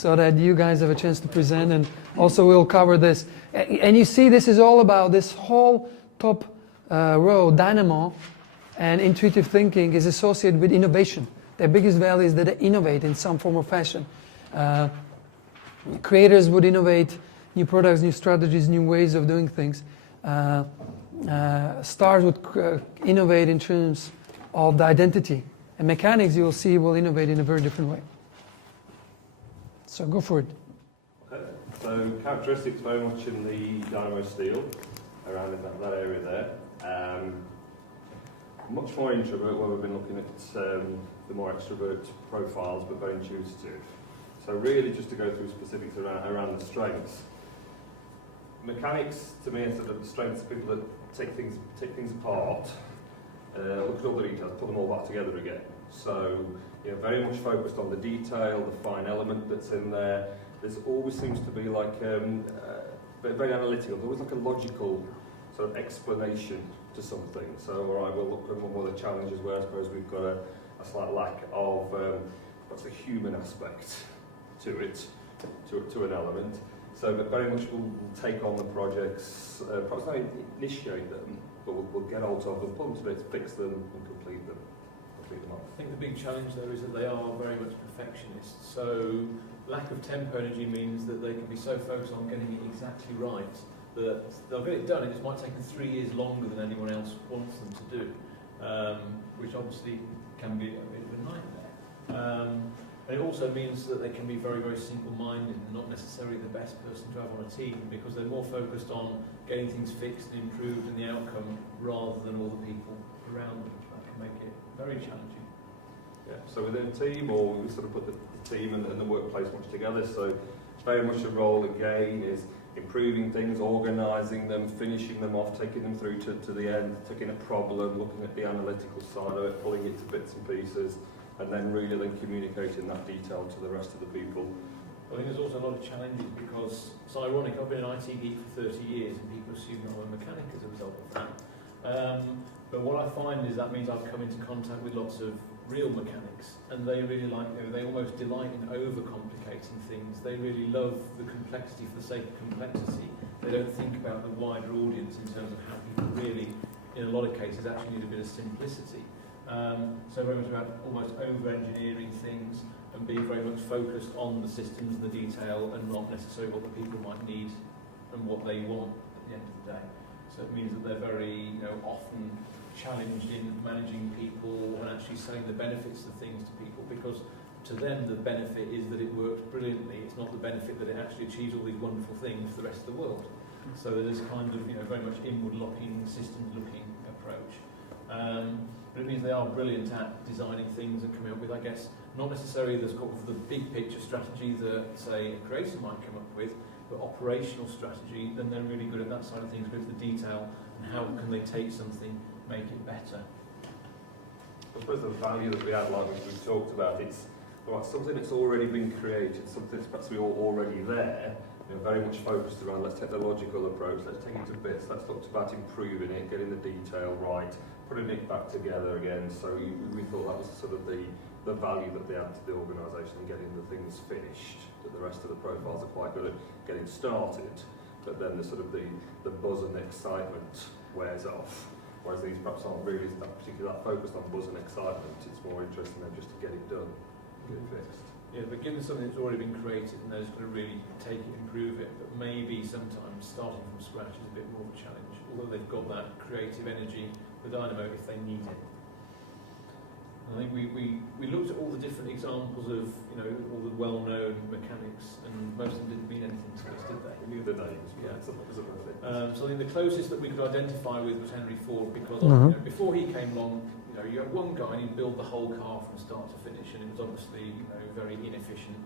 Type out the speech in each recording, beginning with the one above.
so that you guys have a chance to present, and also we'll cover this. And you see, this is all about this whole top row, Dynamo and intuitive thinking is associated with innovation. Their biggest value is that they innovate in some form or fashion. Creators would innovate new products, new strategies, new ways of doing things. Stars would innovate in terms of the identity. And mechanics, you'll see, will innovate in a very different way. So go for it. Okay. So characteristics very much in the Dynamo steel, around in that area there. Much more introvert, where we've been looking at the more extrovert profiles, but very intuitive. So really just to go through specifics around the strengths. Mechanics, to me, are sort of the strengths of people that take things apart, look at all the details, put them all back together again. So, you know, very much focused on the detail, the fine element that's in there. There's always seems to be like very analytical. There's always like a logical sort of explanation to something. So, all right, we'll look at one of the challenges where I suppose we've got a slight lack of what's the human aspect to it, to an element. So, but very much we'll take on the projects, perhaps not initiate them, but we'll get hold of them, put them to bits, fix them, and complete them off. I think the big challenge though is that they are very much perfectionists. So lack of tempo energy means that they can be so focused on getting it exactly right that they'll get it done. It just might take them 3 years longer than anyone else wants them to do, which obviously can be a bit of a nightmare. And it also means that they can be very, very simple-minded and not necessarily the best person to have on a team, because they're more focused on getting things fixed and improved in the outcome rather than all the people around them. That can make it very challenging. Yeah, so within a team, or we sort of put the team and the workplace much together, so very much the role again is improving things, organising them, finishing them off, taking them through to the end, taking a problem, looking at the analytical side of it, pulling it to bits and pieces, and then really then communicating that detail to the rest of the people. I think there's also a lot of challenges because it's ironic, I've been an IT geek for 30 years and people assume I'm a mechanic as a result of that. But what I find is that means I've come into contact with lots of real mechanics, and they really like, they almost delight in overcomplicating things. They really love the complexity for the sake of complexity. They don't think about the wider audience in terms of how people really, in a lot of cases, actually need a bit of simplicity. So very much about almost over-engineering things and being very much focused on the systems and the detail and not necessarily what the people might need and what they want at the end of the day. So it means that they're very, often challenged in managing people and actually selling the benefits of things to people, because to them the benefit is that it works brilliantly. It's not the benefit that it actually achieves all these wonderful things for the rest of the world. So there's kind of, very much inward-looking, systems-looking approach. But it means they are brilliant at designing things and coming up with, I guess, not necessarily the big picture strategy that, say, a creator might come up with, but operational strategy. Then they're really good at that side of things, with the detail and how can they take something, make it better. I suppose the value that we add, like we've talked about, it's something that's already been created, something that's perhaps already there. Very much focused around, let's take the logical approach, let's take it to bits, let's look about improving it, getting the detail right, putting it back together again. So we thought that was sort of the value that they add to the organisation and getting the things finished, that the rest of the profiles are quite good at getting started, but then the sort of the buzz and the excitement wears off. Whereas these perhaps aren't really that focused on buzz and excitement. It's more interesting than just to get it done, get it fixed. Yeah, but given something that's already been created and they're just going to really take it, improve it, but maybe sometimes starting from scratch is a bit more of a challenge, although they've got that creative energy with Dynamo if they need it. I think we looked at all the different examples of, all the well-known mechanics, and most of them didn't mean anything to us, did they? We knew the names, yeah. So I think the closest that we could identify with was Henry Ford, because before he came along, you had one guy and he'd build the whole car from start to finish, and it was obviously very inefficient.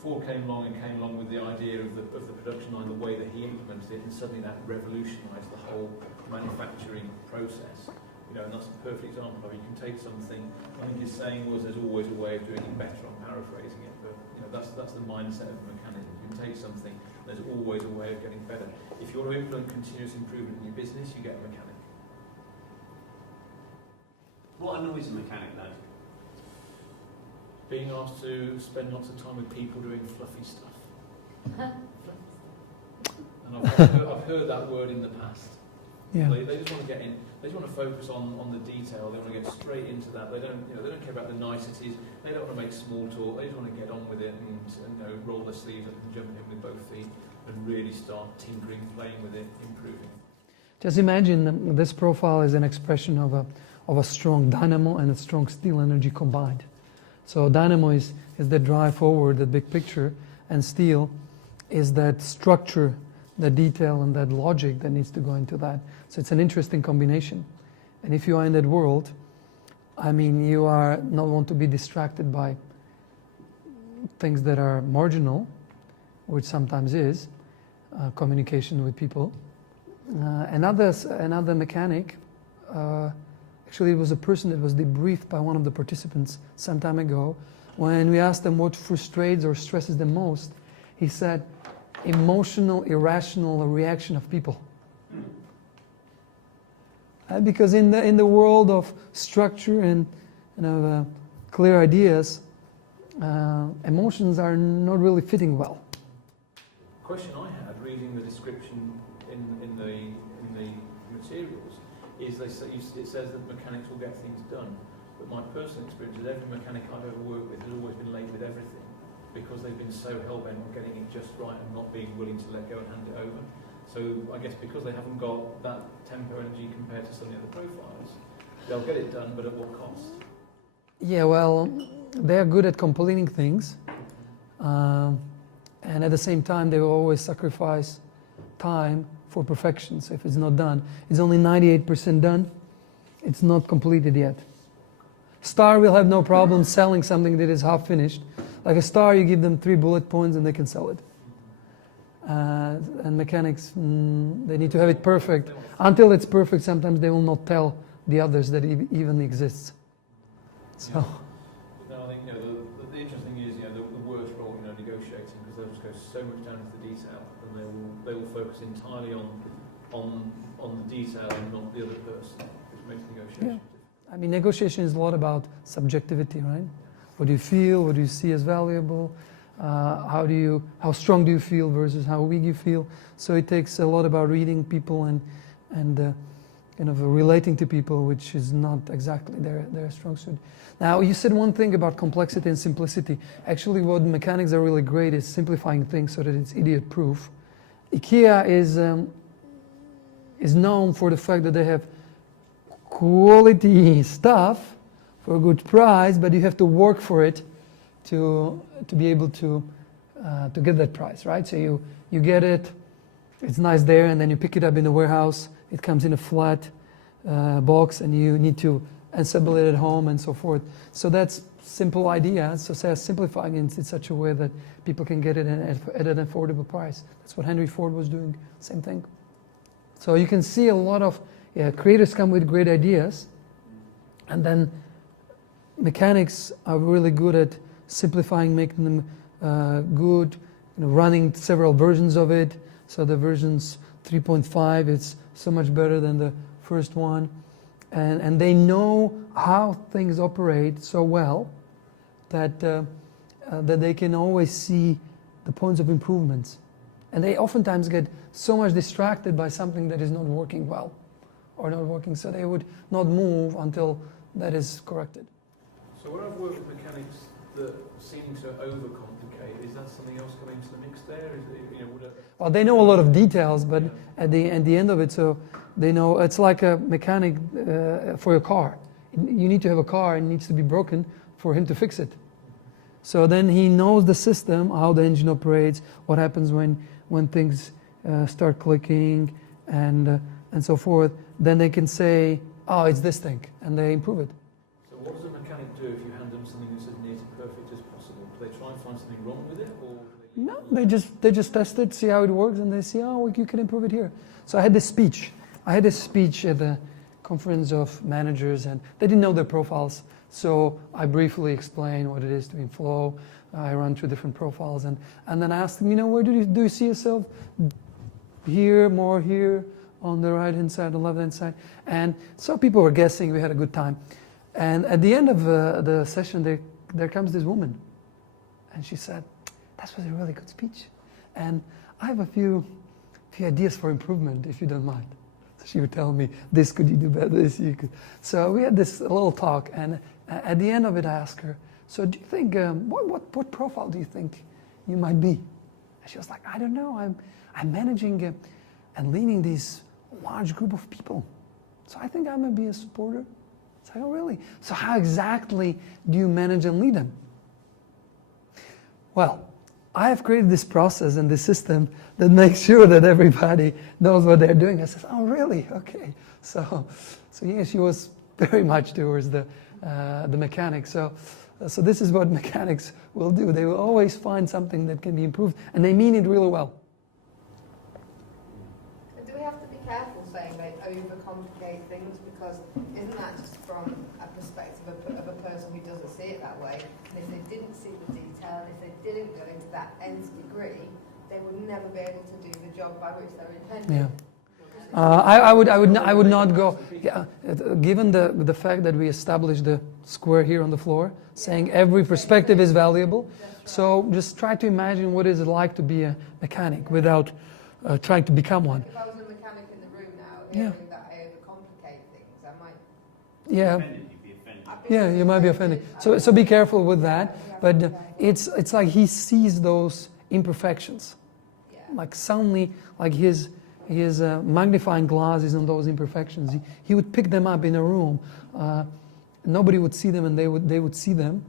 Ford came along with the idea of the production line, the way that he implemented it, and suddenly that revolutionised the whole manufacturing process. And that's a perfect example of it. You can take something, I think his saying was, there's always a way of doing it better. I'm paraphrasing it, but that's the mindset of a mechanic. You can take something, there's always a way of getting better. If you want to implement continuous improvement in your business, you get a mechanic. What annoys a mechanic though? being asked to spend lots of time with people doing fluffy stuff. And I've heard that word in the past. Yeah. They just want to get in. They just want to focus on the detail. They want to get straight into that. They don't care about the niceties. They don't want to make small talk. They just want to get on with it and roll their sleeves up and jump in with both feet and really start tinkering, playing with it, improving. Just imagine this profile is an expression of a strong dynamo and a strong steel energy combined. So dynamo is the drive forward, the big picture, and steel is that structure, the detail and that logic that needs to go into that. So it's an interesting combination. And if you are in that world, I mean, you are not want to be distracted by things that are marginal, which sometimes is, communication with people. Another mechanic, actually it was a person that was debriefed by one of the participants some time ago. When we asked them what frustrates or stresses them most, he said, emotional, irrational reaction of people. Because in the world of structure and clear ideas, emotions are not really fitting well. Question I had reading the description in the materials is it says that mechanics will get things done, but my personal experience is every mechanic I've ever worked with has always been late with everything because they've been so hell-bent on getting it just right and not being willing to let go and hand it over. So I guess because they haven't got that tempo energy compared to some of the other profiles, they'll get it done, but at what cost? Yeah, well, they're good at completing things, and at the same time they will always sacrifice time for perfection. So if it's not done, it's only 98% done, it's not completed yet. Star will have no problem selling something that is half finished. Like a Star, you give them 3 bullet points and they can sell it. And mechanics, they need to have it perfect. Until it's perfect, sometimes they will not tell the others that it even exists. So. No, I think the interesting thing is the worst role negotiating, because they'll just go so much down into the detail, and they will focus entirely on the detail and not the other person, which makes negotiation. Yeah. I mean, negotiation is a lot about subjectivity, right? What do you feel? What do you see as valuable? How strong do you feel versus how weak you feel? So it takes a lot about reading people and kind of relating to people, which is not exactly their strong suit. Now, you said one thing about complexity and simplicity. Actually, what mechanics are really great is simplifying things so that it's idiot-proof. IKEA is known for the fact that they have quality stuff for a good price, but you have to work for it to be able to get that price, right? So you get it, it's nice there, and then you pick it up in the warehouse. It comes in a flat box, and you need to assemble it at home and so forth. So that's simple idea. So simplifying it in such a way that people can get it at an affordable price. That's what Henry Ford was doing. Same thing. So you can see a lot of creators come with great ideas, and then mechanics are really good at simplifying, making them good, running several versions of it. So the versions 3.5, it's so much better than the first one. And they know how things operate so well that they can always see the points of improvements. And they oftentimes get so much distracted by something that is not working well or not working, so they would not move until that is corrected. So where I've worked with mechanics that seem to overcomplicate, is that something else coming into the mix there? Is it, Well, they know a lot of details, but at the end of it, so they know it's like a mechanic for your car. You need to have a car, and it needs to be broken for him to fix it. So then he knows the system, how the engine operates, what happens when things start clicking, and so forth. Then they can say, oh, it's this thing, and they improve it. So what does a mechanic do if you hand them something that's as near to perfect as possible? Do they try and find something wrong with it, or? No, they just test it, see how it works, and they see, oh, you can improve it here. So I had this speech at the conference of managers, and they didn't know their profiles. So I briefly explained what it is to be in flow. I run through different profiles, and then I asked them, where do you see yourself? Here, more here, on the right-hand side, the left-hand side. And so people were guessing. We had a good time. And at the end of the session, they there comes this woman, and she said, that was a really good speech, and I have a few ideas for improvement, if you don't mind. So she would tell me, this could you do better, this you could. So we had this little talk, and at the end of it I asked her, so do you think, what profile do you think you might be? And she was like, I don't know, I'm managing and leading this large group of people. So I think I might be a supporter. It's like, oh really? So how exactly do you manage and lead them? Well, I have created this process and this system that makes sure that everybody knows what they're doing. I said, oh really? Okay. So yeah, she was very much towards the mechanics. So this is what mechanics will do. They will always find something that can be improved, and they mean it really well. Do we have to be careful saying they overcomplicate things, because isn't that just from a perspective of a person who doesn't see it that way? And if they didn't see the detail, and if they didn't go into that nth degree, they would never be able to do the job by which they're intended. Yeah. I would not go. Yeah, given the fact that we established the square here on the floor, saying every perspective is valuable. So just try to imagine what is it like to be a mechanic without trying to become one. If I was a mechanic in the room now, hearing that I overcomplicate things, I might. Yeah. You'd be offended. Yeah, you might be offended. So be careful with that. But it's like he sees those imperfections. Yeah. Like suddenly, like his magnifying glass is on those imperfections. He would pick them up in a room. Nobody would see them, and they would see them,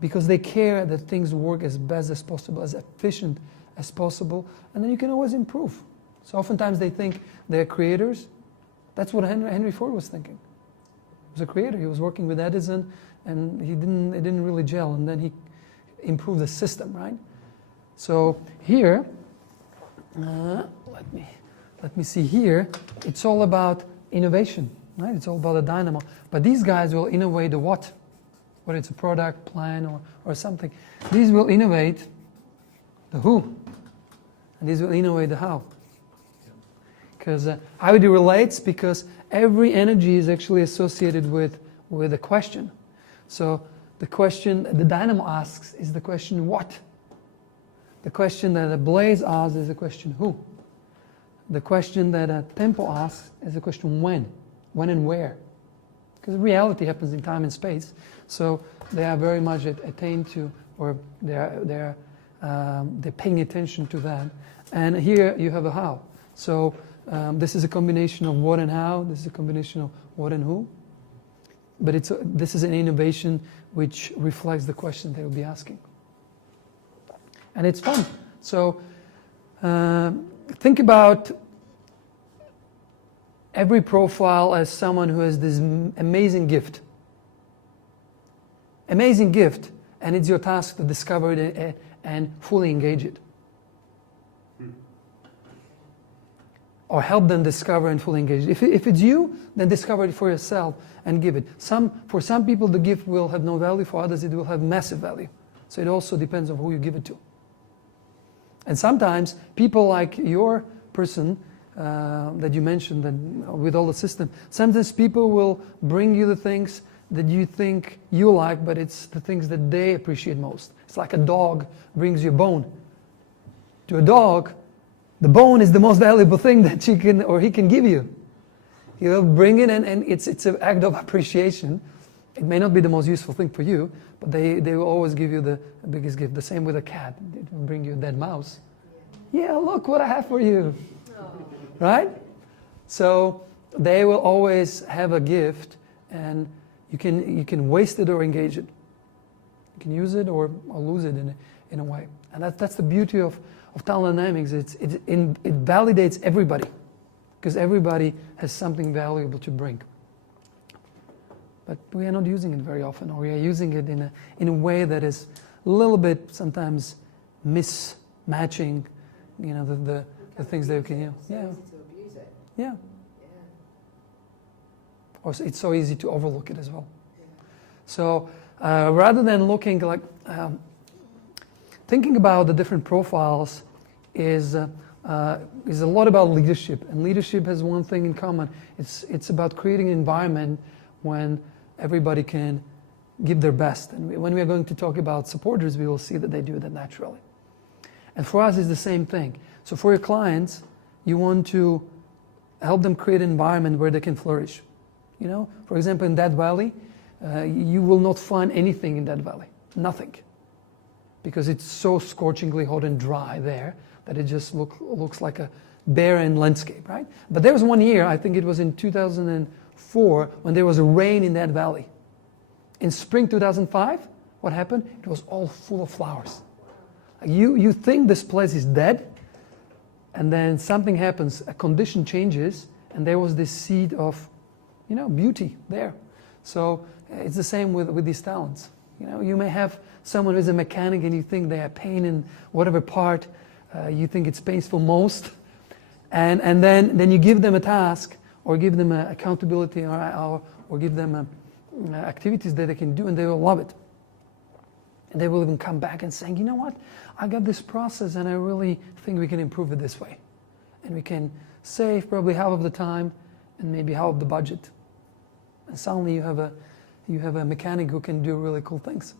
because they care that things work as best as possible, as efficient as possible, and then you can always improve. So oftentimes they think they're creators. That's what Henry Ford was thinking. He was a creator. He was working with Edison, and it didn't really gel, and then he improved the system, right? So here, let me see here, it's all about innovation, right? It's all about a dynamo. But these guys will innovate the what? Whether it's a product, plan, or something. These will innovate the who. And these will innovate the how. Because how it relates, because every energy is actually associated with a question. So the question the dynamo asks is the question what? The question that a blaze asks is the question who? The question that a tempo asks is the question when and where. Because reality happens in time and space, so they are very much attained to, or they're paying attention to that. And here you have a how. So this is a combination of what and how. This is a combination of what and who. But this is an innovation which reflects the question they will be asking. And it's fun. So think about every profile as someone who has this amazing gift. Amazing gift, and it's your task to discover it and fully engage it. Or help them discover and fully engage it. If it's you, then discover it for yourself and give it. For some people the gift will have no value, for others it will have massive value. So it also depends on who you give it to. And sometimes people like your person that you mentioned, that with all the system, sometimes people will bring you the things that you think you like, but it's the things that they appreciate most. It's like a dog brings you a bone. To a dog, the bone is the most valuable thing that she can or he can give you. He'll bring it, and it's an act of appreciation. It may not be the most useful thing for you, but they will always give you the biggest gift. The same with a cat. It will bring you a dead mouse. Yeah, look what I have for you. Right? So they will always have a gift, and you can waste it or engage it. You can use it or lose it in a way. And that's the beauty of talent dynamics. It validates everybody, because everybody has something valuable to bring. But we are not using it very often, or we are using it in a way that is a little bit sometimes mismatching, the things that we can use. Yeah. To abuse it. Yeah. Yeah. Or it's so easy to overlook it as well. Yeah. So rather than looking like, thinking about the different profiles is a lot about leadership. And leadership has one thing in common. It's about creating an environment when everybody can give their best. And when we are going to talk about supporters, we will see that they do that naturally. And for us, it's the same thing. So for your clients, you want to help them create an environment where they can flourish. You know, for example, in that valley, you will not find anything in that valley, nothing, because it's so scorchingly hot and dry there that it just looks like a barren landscape, right? But there was one year, I think it was in 2004, when there was a rain in that valley. In spring 2005, what happened? It was all full of flowers. You think this place is dead, and then something happens, a condition changes, and there was this seed of, you know, beauty there. So it's the same with these talents. You know, you may have someone who's a mechanic and you think they have pain in whatever part you think it's painful most, and then you give them a task or give them accountability or give them activities that they can do, and they will love it. And they will even come back and saying, you know what, I got this process and I really think we can improve it this way. And we can save probably half of the time and maybe half of the budget. And suddenly you have a mechanic who can do really cool things.